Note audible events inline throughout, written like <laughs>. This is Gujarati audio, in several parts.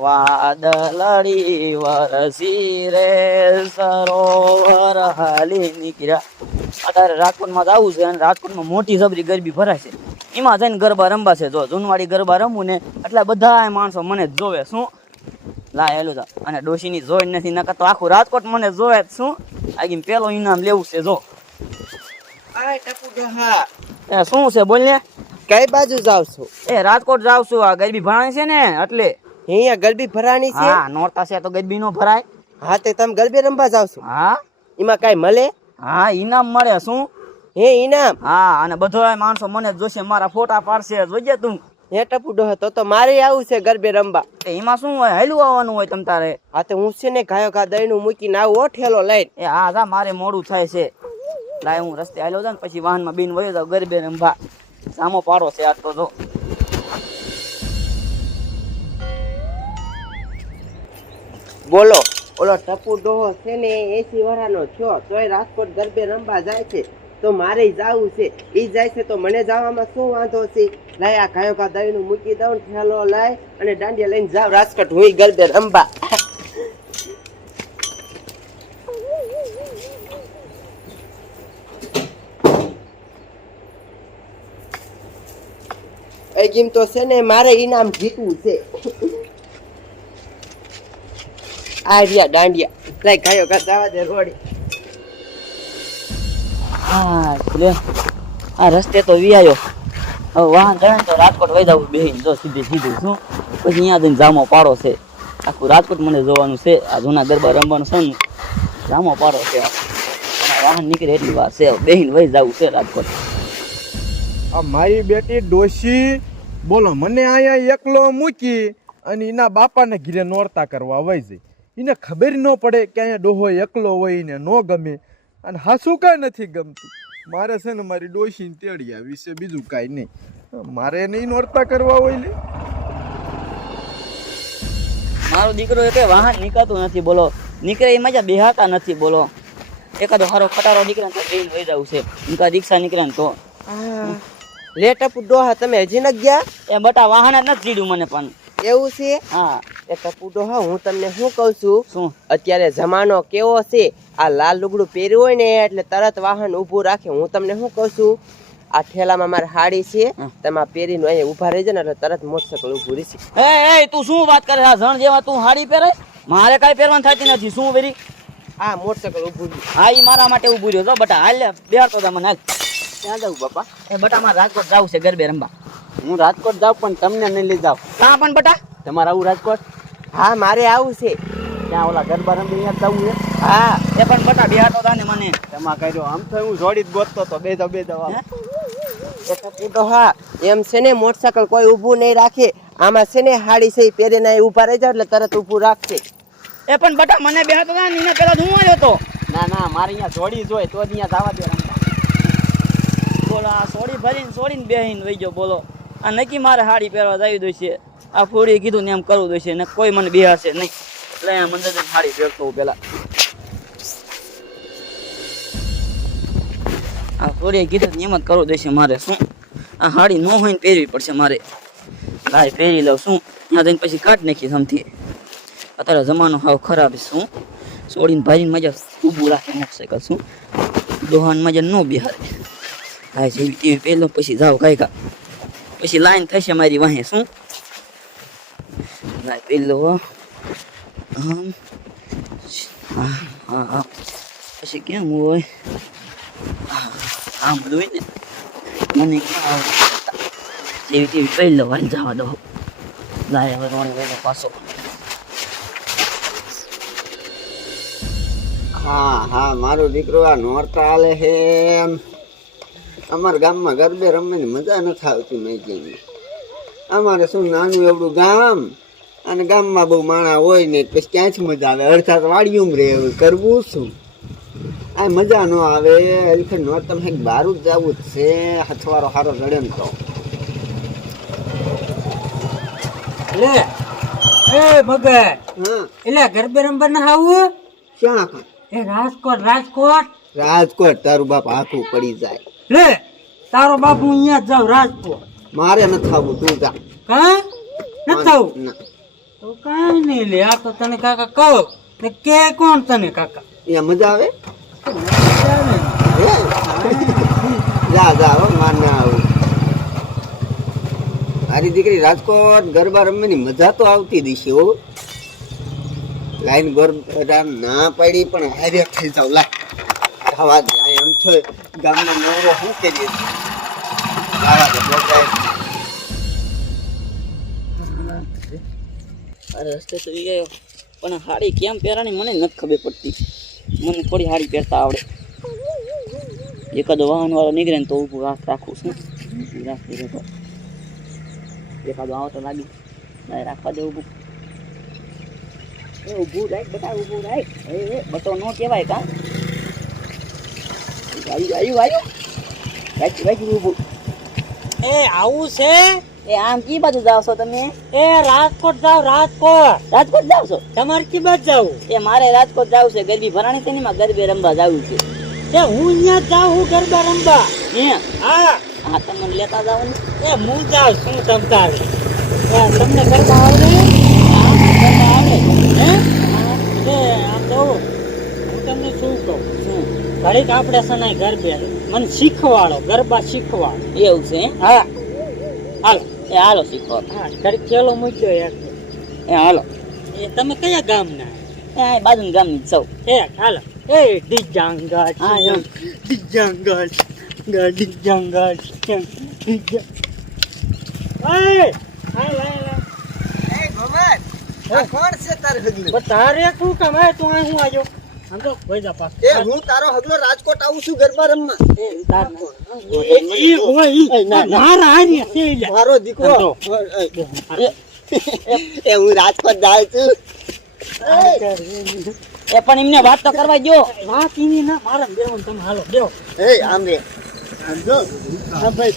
વાદળડી વરસી રે સરોવર હાલી નીકળ્યા અત્યારે રાજકોટમાં જવું છે અને રાજકોટમાં મોટી જબરી ગરબી ભરાય છે એમાં જઈને ગરબા રમવા છે જો જૂનવાડી ગરબા રમવું ને એટલા બધા માણસો મને જોવે શું લા હેલું જા અને ડોશીની જોઈ નથી નકર તો આખું રાજકોટ મને જોવે જ શું આગી પેલો ઇનામ લેવું છે જો એ શું છે બોલ ને કઈ બાજુ જાવ છો એ રાજકોટ જાવ છું. આ ગરબી ભણાય છે ને, એટલે અહીંયા ગરબી ભરાની છે? હા નોરતા છે તો ગરબી નો ભરાય. હા તે તમે ગરબે રમવા જાવ છો? હા. એમાં કઈ મળે? હા ઇનામ મળે શું? હે ઇનામ હા અને બધો માણસો મને જોશે મારા ફોટા પાડશે જોજે તું. હે ટપુ ડોહા તો તો મારે આવું છે ગરબે રમવા. એમાં શું હોય હેલું આવવાનું હોય તમ તારે. હા તો હું છે ને ગાયો ઘા દહીનું મૂકીને આવું ઓઠેલો લઈને. એ હા હા મારે મોડું થાય છે. લાય હું રસ્તે હાલ્યો જાઉં ને પછી વાહનમાં બીન વયો જાઉં ગરબે રમવા. સામો પાડો છે આજ તો જો. બોલો. ઓલો ટપુ ડોહો છે ને એસી વરાનો છો, તોય રાજકોટ ગરબે રમવા જાય છે. તો મારે જાવું છે. એ જાય છે તો મને જવામાં શું વાંધો છે? લઈ આ ગાયો કા દહીનું મૂકી દઉં ઠેલો લઈ અને દાંડિયા લઈને જાવ રાજકોટ, હું ગરબે રમવા. <laughs> એ ગીમ તો છે ને મારે ઈનામ જીતવું છે. <laughs> આ રહ્યા દાંડિયા. લાઈ ગાયો જવા દે રોડી. હા, લે. આ રસ્તે તો વિયાયો હવે વાહન ચડે તો રાજકોટ વહી જવું બેહીને જો સીધી સીધું, શું? પછી અહીંયા જઈને જામો પાડો છે. આખું રાજકોટ મને જોવાનું છે. આ જૂના ગરબા રમવાનું છે ને, જામો પાડો છે. વાહન નીકળે એટલી વાર છે. બેહીને વહી જવું છે રાજકોટ. આ મારી બેટી ડોશી, બોલો, મને અહીંયા એકલો મૂકી અને એના બાપાને ઘીરે નોરતા કરવા વહી જાય એને ખબર ન પડે કે અહીંયા ડોહો એકલો હોય એને ન ગમે. અને હાસું કાંઈ નથી ગમતું. મારે છે ને મારી ડોશીને તેડી આવી છે બીજું કાંઈ નહીં. મારે નહીં નોરતા કરવા હોય લે. મારો દીકરો એ વાહન નીકળતું નથી બોલો. નીકળે એ મજા બેહાતા નથી બોલો. એકાદો હારો ખટારો નીકળે ને તો જઈને વહી જવું છે. એકાદ રિક્ષા નીકળે તો. લેટ અપ ડોહા તમે હજી ન ગયા? એ બટા વાહન જ નથી જીડ્યું મને પણ. એવું છે? હા. એ કપૂડો હા હું તમને શું કહું છું? શું? અત્યારે જમાનો કેવો છે? આ લાલ લુગડું પહેર્યું હોય ને એટલે તરત વાહન ઊભું રાખે. હું તમને શું કહું છું? આ ઠેલામાં મારી હાડી છે. તમે આ પહેરીને અહીંયા ઊભા રહેજો ને એટલે તરત મોટરસાઇકલ ઊભું રહેશે. એ એ તું શું વાત કરે આ જણ જેવા તું હાડી પહેરે? મારે કાંઈ પહેરવાનું થતી નથી. શું પહેરી? આ મોટરસાઇકલ ઊભું રહ્યું. હા એ મારા માટે ઊભું રહ્યો. જો બટા હાલ બેહાડતો જા હાલ. ક્યાં જાઉં બાપા? એ બટા મારે રાજકોટ જવું છે ગરબે રમવા. હું રાજકોટ જાઉં પણ તમને નહીં લઈ જાઉં. કાં પણ બટા. તમારે આવું રાજકોટ? હા મારે આવું છે. ત્યાં ઓલા ગરબા રમી અહીંયા જવું છે? હા. એ પણ બટા બેહાતો તા ને મને. તેમાં કર્યો. આમ તો હું જોડી જ ગોતતો તો બે દો બે દવા હે? એમ છે ને મોટરસાયકલ કોઈ ઊભું નહીં રાખે. આમાં છે ને હાડી છે એ પહેરીને ઊભા રહી જાવ એટલે તરત ઊભું રાખશે. એ પણ બટા મને બે તા ને એને પેલા હું આવ્યો તો? ના ના મારે અહીંયા જોડી જ હોય તો જ અહીંયા જવા દે રમવા. બોલો આ સોડી ભરીને સોડીને બેહીને વહી ગયો બોલો. આ નક્કી મારે સાડી પહેરવા જાવી દો આ ફોડીએ કીધું ને એમ કરવું દો છે ને કોઈ મને બેહાડશે નહીં. એટલે અહીંયા મંદિર હાડી પહેરતો હું પેલા આ ફોડીએ કીધું ને એમ જ કરવું દેશે મારે શું. આ સાડી ન હોય ને પહેરવી પડશે મારે. લાય પહેરી લઉં શું. ત્યાં જઈને પછી કાઢ નાખી સમથી અત્યારે જમાનો હાવ ખરાબ છે શું. સોડીને ભાઈને મજા ઊભું રાખે મોટરસાઇકલ શું. દોહાન મજા ન બિહારે હા જેવી ટીવી પહેલો પછી જાવ કાંઈ કા પછી લાઈન થશે મારી વાહે, શું? હા પછી કેમ હોય? આમ બધું હોય ને. મને ટીવી તેવી પહેલો વાલ જવા દો. લાય હવે રોણી વહેલો પાછો. હા હા, મારો દીકરો આ નોરતા હાલે છે અમારા ગામમાં ગરબે રમવાની મજા નથી આવતી મેં અમારે શું નાનું એવડું ગામ અને ગામમાં બહુ માણા હોય ને પછી ક્યાંથી મજા આવે? અડધા તો રે કરવું શું? આ મજા ન આવે. એલખે નોરતમ તમે બહાર જ જવું જ છે. હથવારો સારો રડે ને તો. લે એ મગર એટલે ગરબે રમવા ના આવું? ક્યાં એ રાજકોટ રાજકોટ. રાજકોટ તારું બાપ આખું પડી જાય. લે તારો બાપુ અહીંયા જ જાવ રાજપુર મારે નથી આવવું તું જા. હા નથી આવું તો કાંઈ નહીં લે આ તો તને કાકા કહો ને કે કોણ તને કાકા? એ મજા આવે. જા જા હો માને આવું. મારી દીકરી રાજકોટ ગરબા રમવાની મજા તો આવતી દીશે હો. લાઈન ગરબા ના પડી પણ હારે થઈ જાવ લા ખાવા દે આ છે, ગામનો નવરો શું કરીએ અરે રસ્તે ઈ ગયો. પણ હાડી કેમ પહેરાની મને નથી ખબર પડતી. મને થોડી હાડી પહેરતા આવડે. એકાદો વાહન વાળો નીકળે ને તો ઊભું રાખ રાખું છું. રાખી એકાદો આવો તો લાગી રાખવા દે ઊભું. એ ઊભું રાખ બટા ઊભું રાખ. એ, બટો નો કહેવાય કા? આવ્યું આવ્યું ઊભું. એ આવું છે? એ આમ કી બાજુ જાવ છો તમે? એ રાજકોટ જાવ રાજકોટ. રાજકોટ જાવ છો? તમારે કી બાજુ જાવું. એ મારે રાજકોટ જવું છે ગરબી ભરાણી છે ને ગરબે રમવા જવું છે. એ હું અહીંયા જાવ હું ગરબા રમવા. હે હા. હા તમને લેતા જાવ ને. એ હું જાઉં શું તમતા તમને ગરબા આવડે ગરબા આવે હે એ આમ જો હું તમને શું કહું શું ઘડીક આપણે સનાય ગરબે મને શીખવાડો ગરબા શીખવાડો. એવું છે હે? હા. હાલો એ હાલો શીખો. હા ઘડીક ચેલો મૂક્યો એક. એ હાલો. એ તમે કયા ગામના? એ આ બાજુ ગામની સૌ એ હાલો. એ ડિજાંગા. ડિજાંગા ડિજાંગા એ! હાલ હાલ. એ ભમર કોણ છે તારે હગલું? બસ તારે શું કામ? તું અહીં શું આવ્યો આમ કોઈ જા પાસ એ હું તારો હગલો રાજકોટ આવું છું ગરબા રમવા. એ તાર એ મારા દીકરો. હું રાજકોટ જાઉં છું. એ. પણ એમને વાત તો કરવા જો વાત એની ના મારા બેહો તમે હાલો બેહો એ આમ રે. આમ જો. આ ભાઈ.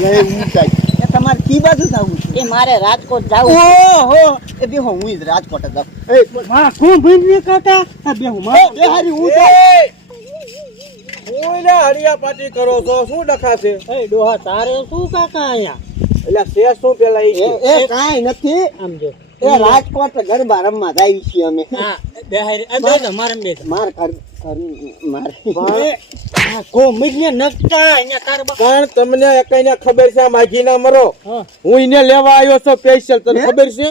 લે હું જાય એ તમારે કી બાજુ જવું છે? એ મારે રાજકોટ જવું છે. ઓહો! એ બેહો હું જ રાજકોટ જ જાઉં. એ માં કોણ ભૂલી કાકા આ બેહો માં બે હારી હું જાઉં કોઈને હરિયા પાટી કરો છો? શું ડખાશે એ ડોહા તારે શું કાકા અહીંયા? એટલે છે શું પેલા ઈ એ એ કાંઈ નથી. આમ જો. એ રાજકોટ ગરબા રમવા જાય છીએ અમે. હા બે હારી બે મારે બે માર ઘર ઘર મારે આ કો નકતા અહીંયા તાર બા પણ તમને એકઈને ખબર છે આ માગીના મરો. હા. હું એને લેવા આવ્યો છું સ્પેશિયલ તને ખબર છે?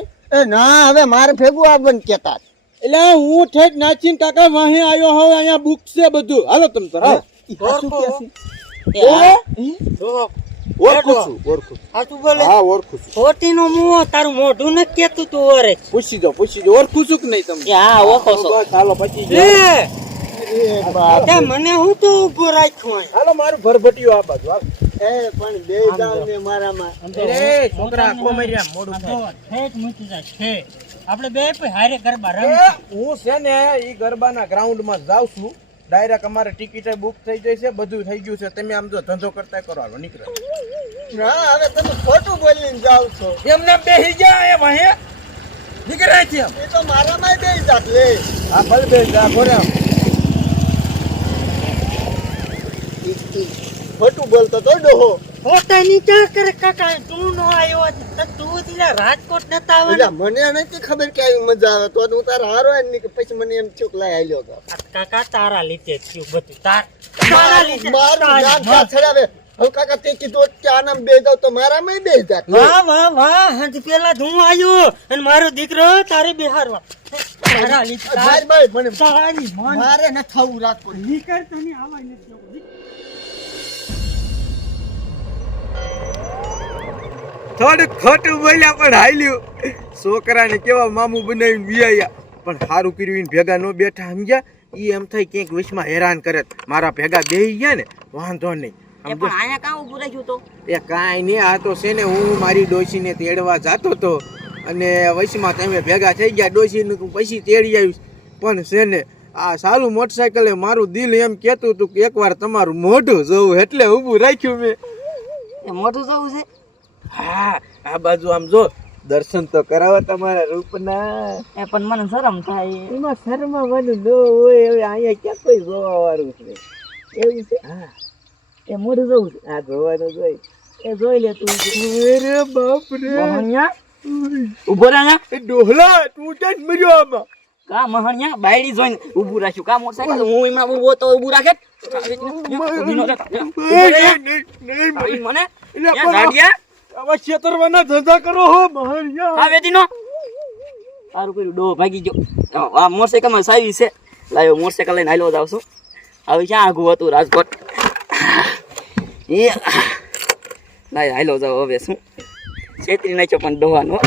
ના હવે મારે ભેગું આવવાનું કેતા એટલે હું ઠેક નાચીને કાકા વાહે આવ્યો હવે અહીંયા બુક છે બધું. હાલો તમ તાર એ ઓળખું ઓળખું છું. આ તું બોલે. હા ઓળખું ખોટી નો મું તારું મોઢું નથી કેતું તું ઓરે. પૂછી જો પૂછી જો ઓળખું છું કે નહીં તમને? એ હા ઓળખો છો. બસ પછી મને હું તો ઊભો રાખ્યો. હાલો મારું ભરભટિયું આ બાજુ હાલો. એ પણ બે જાવ ને મારામાં એ છોકરા આખો માર્યા મોડું થાય. તો મૂકી જાય છે આપણે બે પછી હારે ગરબા એ, હું છે ને ઈ ગરબાના ગ્રાઉન્ડમાં જાઉં છું. ડાયરેક્ટ અમારે ટિકિટ બુક થઈ જાય છે બધું થઈ ગયું છે. તમે આમ જો ધંધો કરતા કરો હાલો નીકળો. ના હવે તમે ખોટું બોલીને જાવ છો. એમને બેહી જા એ વાહે. નીકળે છે એ તો મારામાં બે જાત લે. આ ભલે જા ઘોડે આમ ખોટું બોલતો તો ડોહો. પોતાની ચા કરે કાકા તું નો આવ્યો તો તું દિલા રાજકોટ નતા એટલે મને નથી ખબર કે આવી મજા આવે. તો હું તારા હારો આવીને કે પછી મને એમ ચૂક લઈ આવ્યો આલ્યો તો. કાકા તારા લીધે થયું બધું. તાર તારા લીધે મારું નાક છડાવે હવે કાકા તે કીધું કે આનામ બે જાવ તો મારામાં બે જાત. વાહ વાહ વાહ. હજ પેલા હું આવ્યો અને મારો દીકરો તારે બિહારવા. મારે ન થવું રાજકોટ. નીકળતો તને આવાય નથી. થોડુંક ખોટું બોલ્યા પણ હાલ્યું. છોકરાને કેવા મામું બનાવીને વિયાયા. પણ સારું કર્યું ભેગા ન બેઠા સમજ્યા? એ એમ થાય ક્યાંક વિશમાં હેરાન કરે. મારા ભેગા બેહી ગયા ને વાંધો નહીં. એ કાંઈ નહીં આ તો છે ને હું મારી ડોશીને તેડવા જતો તો અને વૈશમાં તમે ભેગા થઈ ગયા ડોશીને પછી તેડી આવીશ. પણ છે ને આ સાલું મોટરસાયકલે મારું દિલ એમ કહેતું હતું કે એકવાર તમારું મોઢું જવું એટલે ઊભું રાખ્યું મેં. મોઢું મોટું જવું છે? હા આ બાજુ આમ જો દર્શન તો કરાવો તમારા રૂપના એ પણ મને શરમ થાય એમાં શરમાવાનું ન હોય હવે અહીંયા ક્યાં કોઈ જોવા વાળું છે એવું છે હા એ મોઢું જોવું છે આ જોવાનું જોઈ એ જોઈ લે તું અરે બાપ રે ઊભો રહે એ ડોહલા તું ક્યાં મર્યો આમાં કા મહણિયા બાયડી જોઈને ઊભું રાખ્યું કા મોટરસાઇકલ હું એમાં ઊભો તો ઊભું રાખે. મને એટલે આવા છેતરવાના ધંધા કરો હો મહાણિયા હા, વેદીનો. સારું કર્યું ડો ભાગી ગયો. આ મોટરસાઇકલમાં સાવી છે. લાવ્યો મોટરસાઇકલ લઈને હાલ્યો જાવ છું. હવે ક્યાં આગું હતું રાજકોટ? એ લાય હાલ્યો જાવ હવે શું? છેતરી નાખ્યો પણ ડોવાનો